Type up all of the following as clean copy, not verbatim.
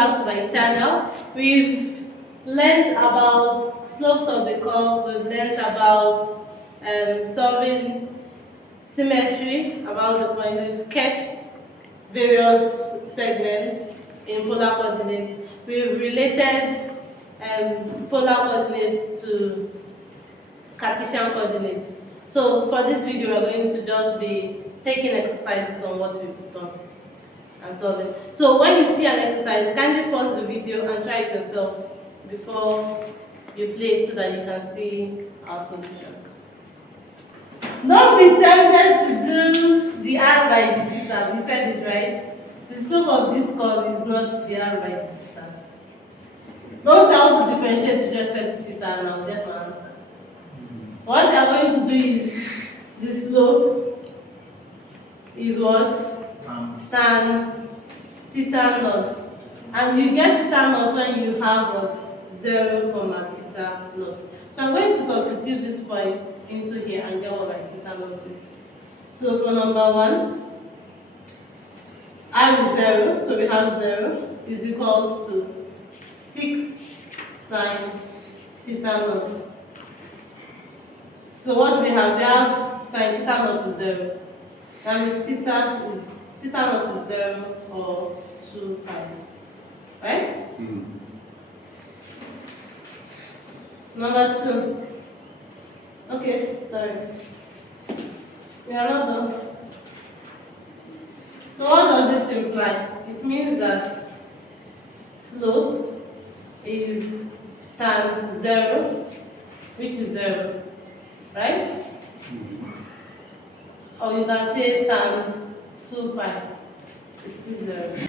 back to my channel. We've learned about slopes of the curve, we've learned about solving symmetry, about the point, we've sketched various segments in polar coordinates. We've related polar coordinates to Cartesian coordinates. So for this video, we're going to just be taking exercises on what we've done and solving. So when you see an exercise, kindly pause the video and try it yourself before you play it so that you can see our solutions. Don't be tempted to do the r by the theta. We said it right. The slope of this curve is not the r by the theta. Don't say how to differentiate with respect to theta and I'll get my answer. What they are going to do is the slope is what? Tan theta naught. And you get theta naught when you have what? 0, theta naught. So I'm going to substitute this point into here and get what my theta naught is. So for number 1, r is 0, so we have 0 is equals to 6 sine theta naught. So what we have sine theta naught is 0. That means theta naught is 0 or 2 pi. Right? Number 2. Okay, sorry. We are not done. So what does it imply? It means that slope is tan 0, which is 0. Right? Or you can say tan 2 pi is still 0.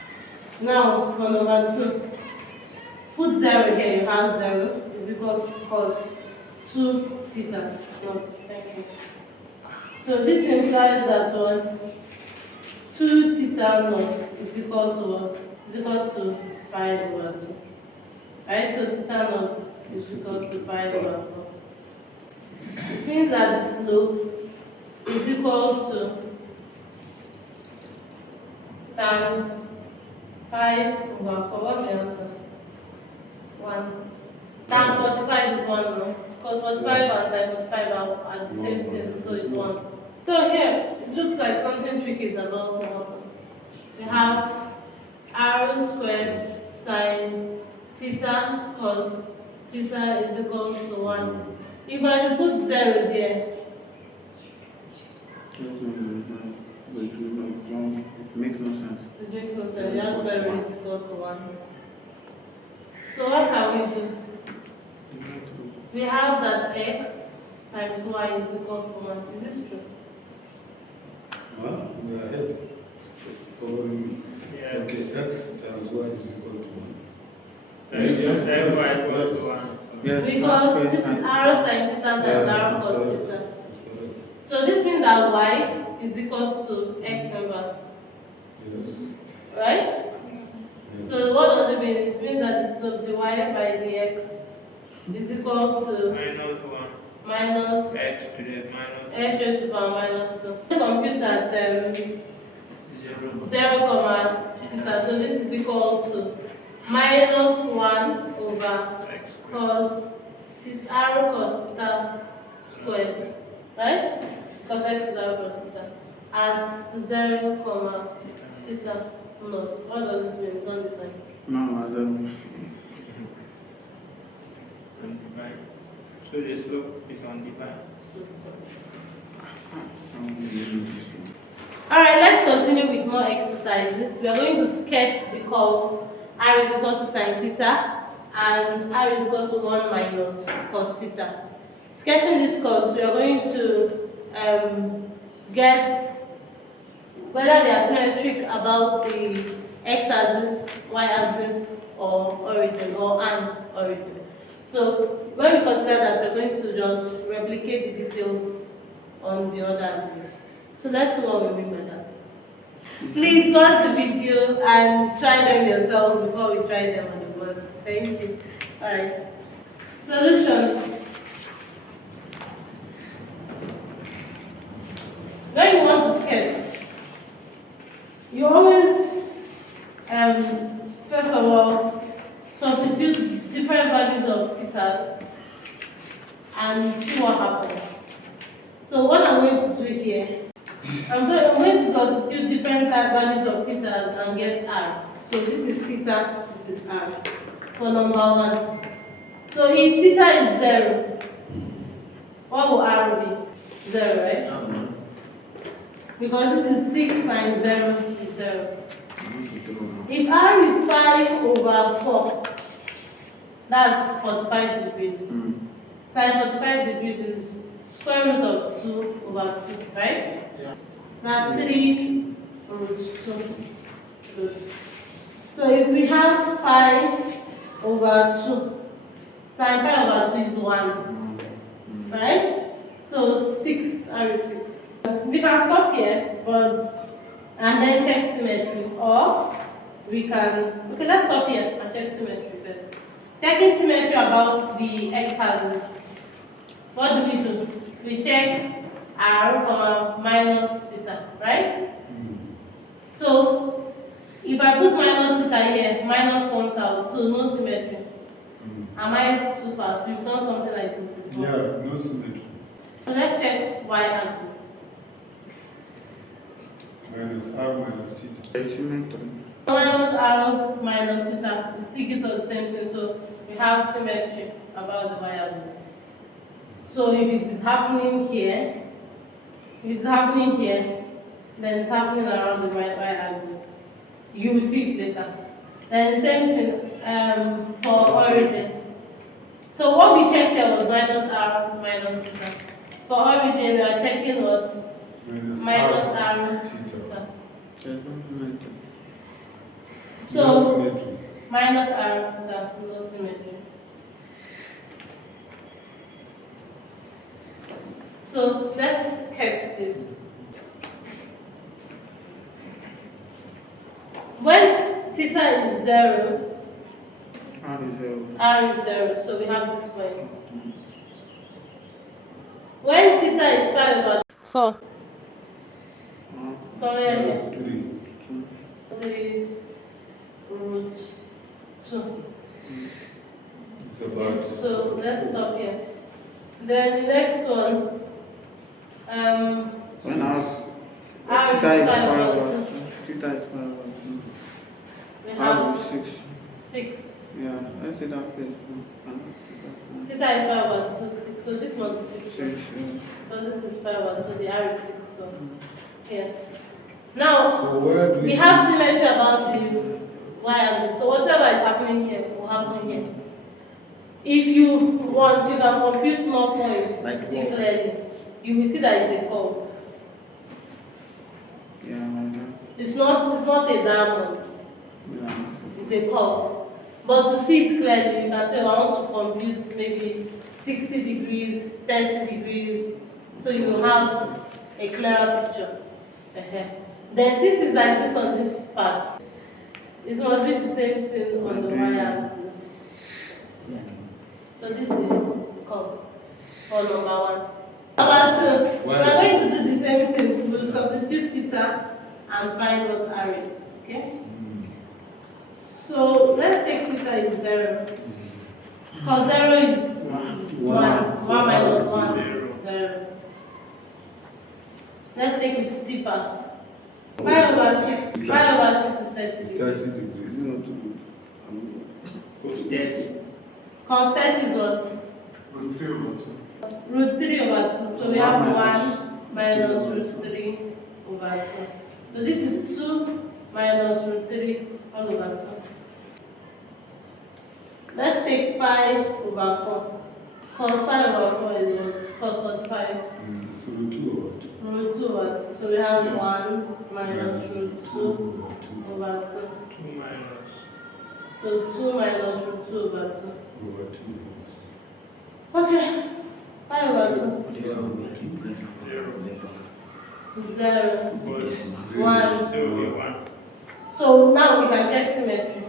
Now for number 2, put 0 here, you have 0 is equals to cos 2 theta. No, thank you. So this implies that what? 2 theta naught is equal to what? Is equal to pi over 2. Right? So theta naught is equal to pi over 4. It means that the slope is equal to tan pi over 4. What's the answer? 1. Tan 45 is 1, no? Because 45 and tan 45 are the same thing, so it's 1. So here, it looks like something tricky is about to happen. We have r squared sine theta cos theta is equal to 1. If I put 0 there, it makes no sense. It makes no sense. The answer is equal to 1. So what can we do? We have that x times y is equal to 1. Is this true? Well, we are ahead. Okay, x times y is equal to 1. Yes. Because this is r sin theta times r cos theta. So this means that y is equal to x inverse. Yes. Right? Yes. So what does it mean? It means that the slope dy by dx is equal to minus x to the minus x raised to the power minus 2. Compute that 0, comma theta. So this is equal to minus 1 over cos theta, r cos theta squared. Right? Cos x is r cos theta at 0, comma theta naught. What does this mean? It's undefined. No, I don't. undefined. So the slope is undefined. Alright, let's continue with more exercises. We are going to sketch the curves r is equal to sin theta and r is equal to 1 minus cos theta. Sketching these curves, we are going to get whether they are symmetric about the x-axis, y-axis, or origin, or an origin. So when we consider that, we're going to just replicate the details on the other axis. So let's see what we mean by that. Please pause the video and try them yourself before we try them on the board. Thank you. Alright. Solution. When you want to sketch, you always first of all, substitute different values of theta and see what happens. So what I'm going to do here, I'm going to substitute different values of theta and get r. So this is theta, this is r for number 1. So if theta is 0, what will r be? 0, right? Because this is 6 times 0 is 0. If r is 5 over 4, that's 45 degrees. Sine 45 degrees is square root of 2 over 2, right? Yeah. That's 3 root 2. So if we have 5 over 2, sine pi over 2 is 1, right? So 6, r is 6. We can stop here, and then check symmetry, or we can, okay, let's stop here and check symmetry first. Checking symmetry about the x-axis. What do? We check r, minus theta, right? So if I put minus theta here, minus comes out, so no symmetry. Am I too fast? We've done something like this before. Yeah, no symmetry. So let's check y-axis. Minus r minus theta. Symmetry. Minus r minus theta, it still gives us the same thing, so we have symmetry about the y-axis. So if it is happening here, then it's happening around the y-axis. You will see it later. Then the same thing for origin. So what we checked there was minus r minus theta. For origin, we are checking what? Minus r theta. There's no symmetry. So No symmetry. minus r theta, no symmetry. So let's sketch this. When theta is 0, R is 0. r is 0, so we have this point. When theta is 5 over 4, Minus sorry, 3. 3 root 2. It's about. So let's stop here. Then the next one, When R r is theta is 5 5 over over 2. theta is 5 over 2. We R have is 6. 6. Yeah, let's say that place too. Theta is 5 over 2, 6. So this one is 6. 6, yeah. So this is 5 over 2, the r is 6. So yes. Now So where do we have symmetry about the y-axis. So whatever is happening here will happen here. If you want, you can compute more points to Like see what? clearly. You will see that it's a curve. Yeah, like that. It's not a diamond. Yeah. It's a curve. But to see it clearly, you can say, well, I want to compute maybe 60 degrees, 30 degrees, so you will have a clearer picture. Then since it's like this on this part, it must be the same thing on the y-axis. So this is the curve for number 1. Number 2, we are going to do the same thing. We'll substitute theta and find what r is. Okay? So let's take theta is 0. Because 0 is 1. 1 minus 1 is 0. Let's take it steeper. 5 over 6. 5 over 6 is 30 degrees. 30 degrees. Put 30. Constant is what? Root 3 over 2. Root 3 over 2. So we have 1 minus 2 root 3 over 2. So this is 2 minus root 3 all over 2. Let's take 5 over 4. Cos 5 over 4 is what? Cos 45. So root 2 over 2. Root 2 over 2. So we have Yes. 1 minus root 2 over 2. over 2. 2 minus. So 2 minus root 2 over 2. Over 2. Okay. 5 over 2. 0. 0. Because 1. 0 1. So now we can check symmetry.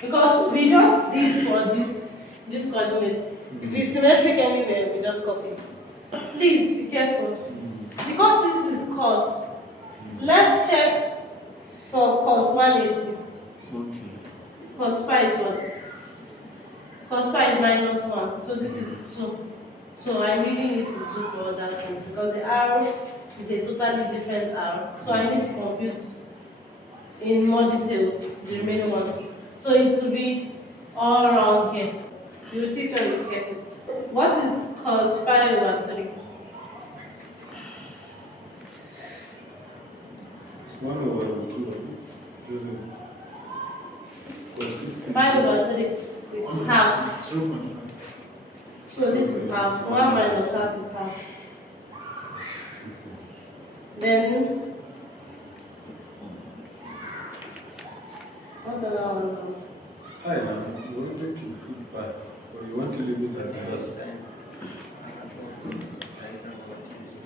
Because we just did for this coordinate. If it's symmetric anywhere, we just copy it. Please be careful. Because this is cos, let's check for cos 180. Okay. cos pi is what? Cos pi is minus 1, so this is 2. So I really need to do for other things because the r is a totally different r. So I need to compute in more details the remaining ones. So it will be all around here. You will see it when you sketch it. What is cos pi over 3? It's 1 over 2, isn't it? Pi over 3 is half. 0.5. So this is half. 1 minus half is half. Then, what the other one? Hi, now, you wanted to put pi, or you want to leave it at first?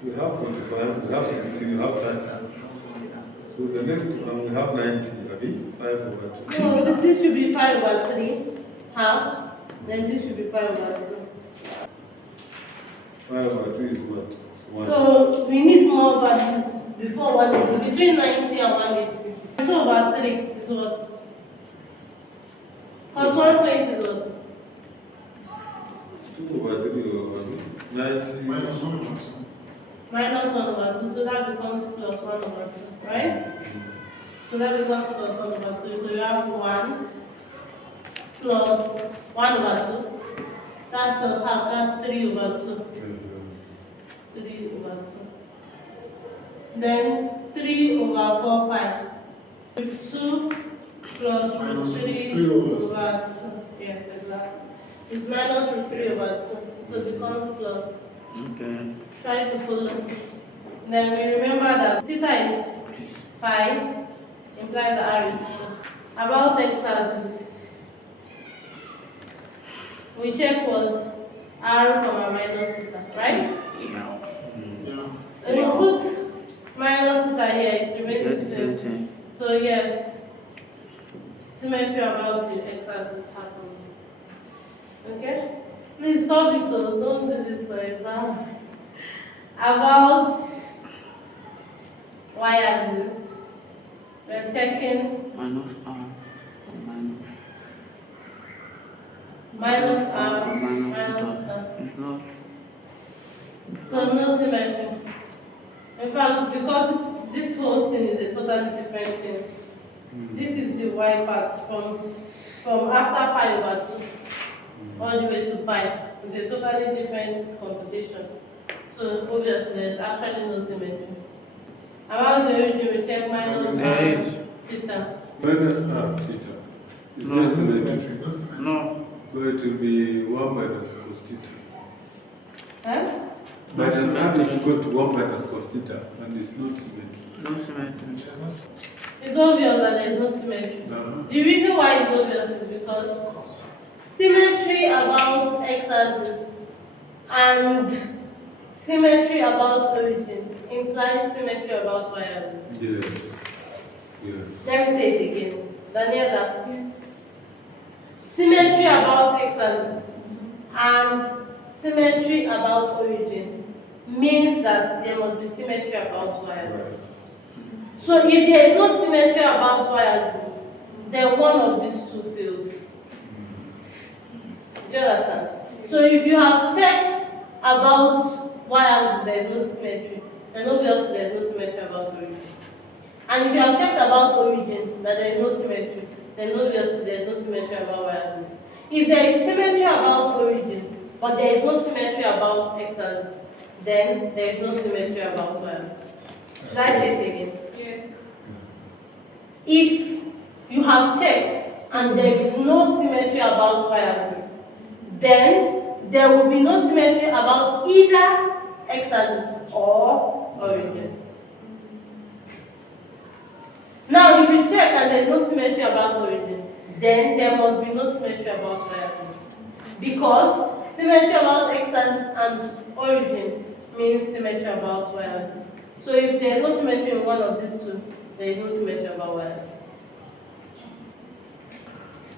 We have 45, we have 60, we have 30. So the next one, we have 90, okay? 5 over 2. No, this should be pi over 3, half. Then this should be pi over 2. 5 over 2 is what? It's 1. So we need more values before 180, between 90 and 180. 2 over 3 is what? Cos 120 is what? 2 over 3 over 90. Minus 1 over 2. Minus 1 over 2, so that becomes plus 1 over 2, right? So that becomes plus 1 over 2. So you have 1 plus 1 over 2. That's plus half, that's 3 over 2. 3 over 2. Then 3 over 4 pi. 2 plus Minus 3 3 over 2. over 2. Yes, exactly. It's minus root 3 over 2. So it becomes plus. Okay. Try to follow. Then we remember that theta is pi, implies the r is 2. About x-axis, we check what r comma minus theta, right? Yeah. Yeah. When you put minus theta here, it remains the same. So yes, symmetry about the x-axis happens. Okay? Please solve it though, don't do this for exam. About y-axis, we're checking Minus R. minus r, Minus minus theta. theta. It's not. So no symmetry. In fact, because this whole thing is a totally different thing. This is the y part from after pi over 2 all the way to pi. It's a totally different computation. So obviously there's actually no symmetry. Around the origin we check minus There is. theta. Minus r theta. It's No, not This is symmetry. symmetry. This is symmetry. No. So it will be 1 minus cos theta. Huh? Minus r is equal to 1 minus cos theta, and it's not symmetry. No symmetry. It's obvious that there is no symmetry. The reason why it's obvious is because symmetry about x-axis and symmetry about origin implies symmetry about y-axis. Yes. Yes. Let me say it again. Daniela. Symmetry about x-axis and symmetry about origin means that there must be symmetry about y-axis. Right. So if there is no symmetry about y-axis, then one of these two fails. Do you understand? So if you have checked about y-axis, there is no symmetry, then obviously there is no symmetry about origin. And if you have checked about origin, that there is no symmetry, then obviously there is no symmetry about y-axis. If there is symmetry about origin, but there is no symmetry about x-axis, then there is no symmetry about y-axis. Should I say it again? Yes. If you have checked and there is no symmetry about y-axis, then there will be no symmetry about either x-axis or origin. Now, if you check and there is no symmetry about origin, then there must be no symmetry about y-axis. Because symmetry about x-axis and origin means symmetry about y-axis. So if there is no symmetry in one of these two, there is no symmetry about y-axis.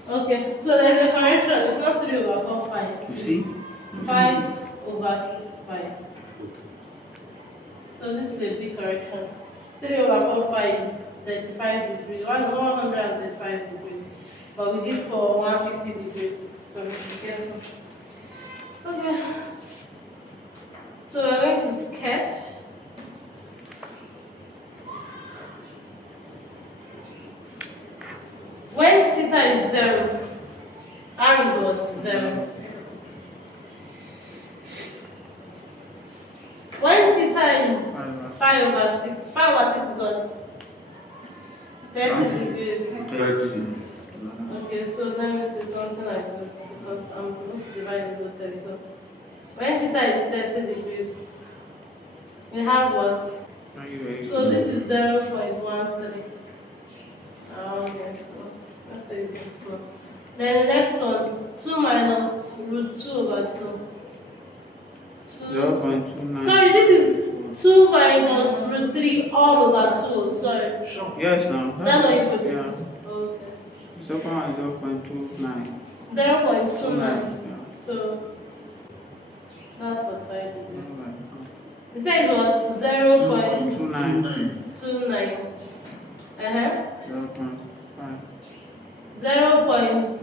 Okay, so there is a correction. It's not 3 over 4 pi. You see? 5 over 6 pi. So this is a big correction. 3 over 4 pi is 35 degrees. 135 degrees. but we did for 150 degrees, so be careful. Okay, so we're going to sketch. When theta is 0, r is what? 0. When theta is 5/6, 5/6 is what? 30 degrees. 30. Okay, so let me say something like this because I'm supposed to divide into 30. So when theta is 30 degrees, we have what? So this is 0.13. Okay, so let's say this one. Then the next one, 2 minus root 2/2. 0.29. Sorry, this is 2 minus root 3 all over 2. Sorry. Yes, now. That's what you put. Yeah. Okay. Second one is 0.29. 0.29. Yeah. So that's what 5 degrees. Alright. You say it was 0.29. 29. 0.5. 0.5.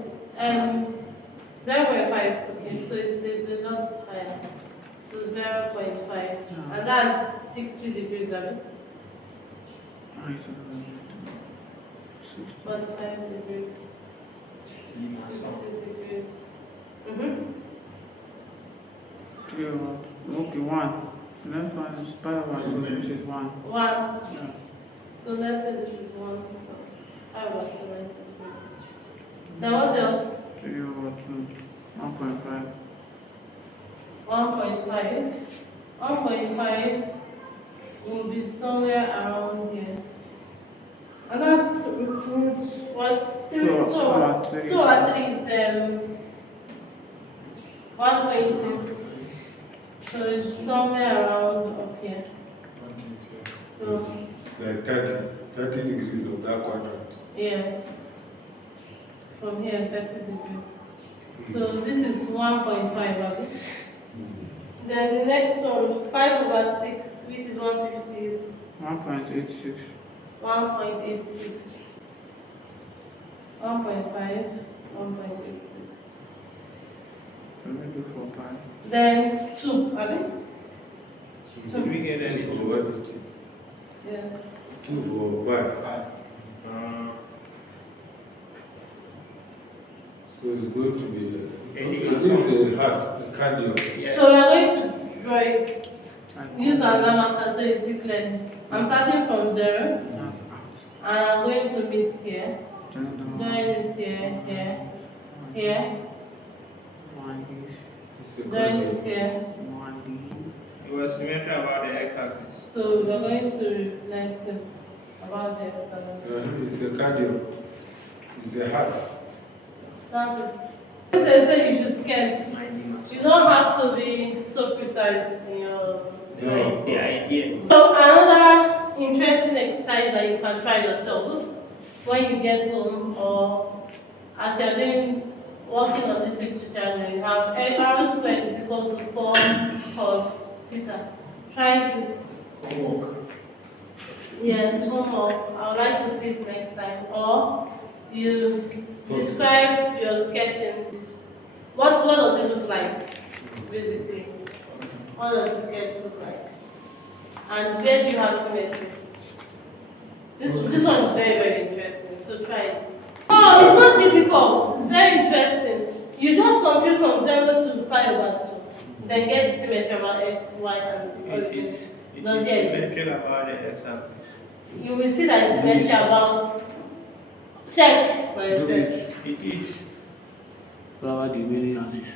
Okay, so it's a lot higher. So 0.5. And that's 60 degrees, right? But 5 degrees. 60 degrees. Okay, 1. The next one is pi over 2, which is 1. 1. Yeah. So let's say this is 1. So 5 over 2, 90 degrees. Then what else? 3 over 2, 1.5. 1.5. 1.5 will be somewhere around here. And that's what? 2 over 3 is 120. So it's somewhere around up here. So It's like 30 degrees of that quadrant. yes. From here 30 degrees. So this is 1.5 of it. Then the next one, 5 over 6, which is 150, is 1.86. 1.86. 1.5, 1.86. So we do 4 pi. Then 2, have it? Did we get any For two? what? Yes. 2 for 5. So it's going to be this is a heart, a cardio. So we are going to draw it. Use another marker so you see clearly. I'm starting from 0 and I'm going to meet here. Join it here, here, here. Join it here. It was symmetry about the x-axis. So we're going to reflect it about the x-axis. It's a cardio. It's a heart. That's it. They say you should sketch. You don't have to be so precise in your drawing. The idea. So another interesting exercise that you can try yourself when you get home or as you're doing working on this YouTube channel, you have r squared is equal to 4 cos theta. Try this. Homework. Yes, homework. I would like to see it next time. Or you describe your sketching. What does it look like, basically? What does the sketch look like? And where do you have symmetry? This one is very, very interesting, so try it. No, it's not difficult. It's very interesting. You just compute from 0 to pi over 2. Then get the symmetry about x, y, and It is Don't get it. symmetry about the x-axis. You will see that it's symmetry about. Check for yourself. It is. Flower the many axis.